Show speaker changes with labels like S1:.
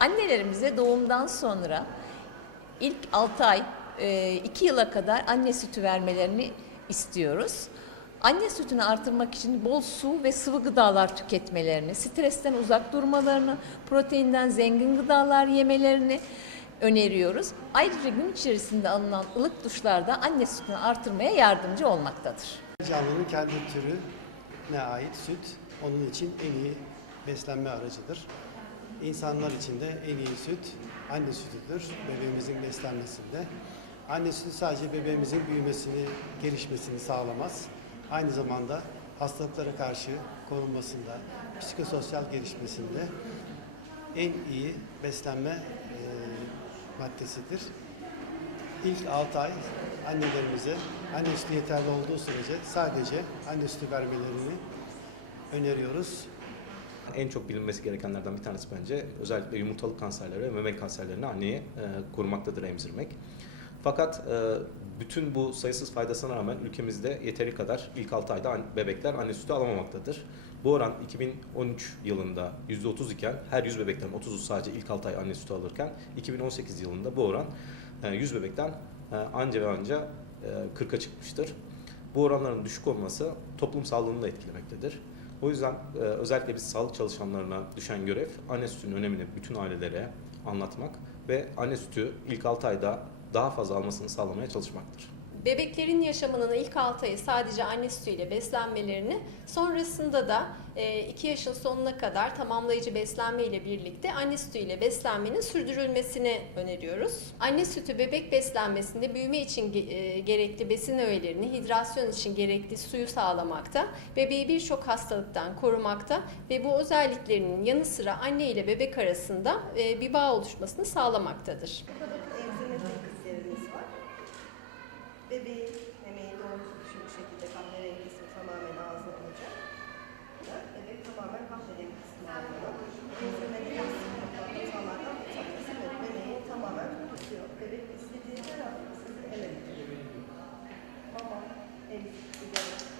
S1: Annelerimize doğumdan sonra ilk 6 ay, 2 yıla kadar anne sütü vermelerini istiyoruz. Anne sütünü artırmak için bol su ve sıvı gıdalar tüketmelerini, stresten uzak durmalarını, proteinden zengin gıdalar yemelerini öneriyoruz. Ayrıca gün içerisinde alınan ılık duşlar da anne sütünü artırmaya yardımcı olmaktadır.
S2: Canlının kendi türüne ait süt onun için en iyi beslenme aracıdır. İnsanlar için de en iyi süt anne sütüdür bebeğimizin beslenmesinde. Anne sütü sadece bebeğimizin büyümesini, gelişmesini sağlamaz. Aynı zamanda hastalıklara karşı korunmasında, psikososyal gelişmesinde en iyi beslenme e, maddesidir. İlk 6 ay annelerimize anne sütü yeterli olduğu sürece sadece anne sütü vermelerini öneriyoruz.
S3: En çok bilinmesi gerekenlerden bir tanesi bence özellikle yumurtalık kanserleri ve meme kanserlerini anneye e, korumaktadır emzirmek. Fakat e, bütün bu sayısız faydasına rağmen ülkemizde yeteri kadar ilk 6 ayda bebekler anne sütü alamamaktadır. Bu oran 2013 yılında %30 iken her 100 bebekten 30'u sadece ilk 6 ay anne sütü alırken 2018 yılında bu oran e, 100 bebekten e, anca ve anca e, 40'a çıkmıştır. Bu oranların düşük olması toplum sağlığını da etkilemektedir. O yüzden e, özellikle biz sağlık çalışanlarına düşen görev anne sütünün önemini bütün ailelere anlatmak ve anne sütü ilk 6 ayda daha fazla almasını sağlamaya çalışmaktır.
S4: Bebeklerin yaşamının ilk 6 ayı sadece anne sütüyle beslenmelerini, sonrasında da 2 yaşın sonuna kadar tamamlayıcı beslenme ile birlikte anne sütüyle beslenmenin sürdürülmesini öneriyoruz. Anne sütü bebek beslenmesinde büyüme için e, gerekli besin öğelerini, hidrasyon için gerekli suyu sağlamakta, bebeği birçok hastalıktan korumakta ve bu özelliklerinin yanı sıra anne ile bebek arasında e, bir bağ oluşmasını sağlamaktadır. bebeğim.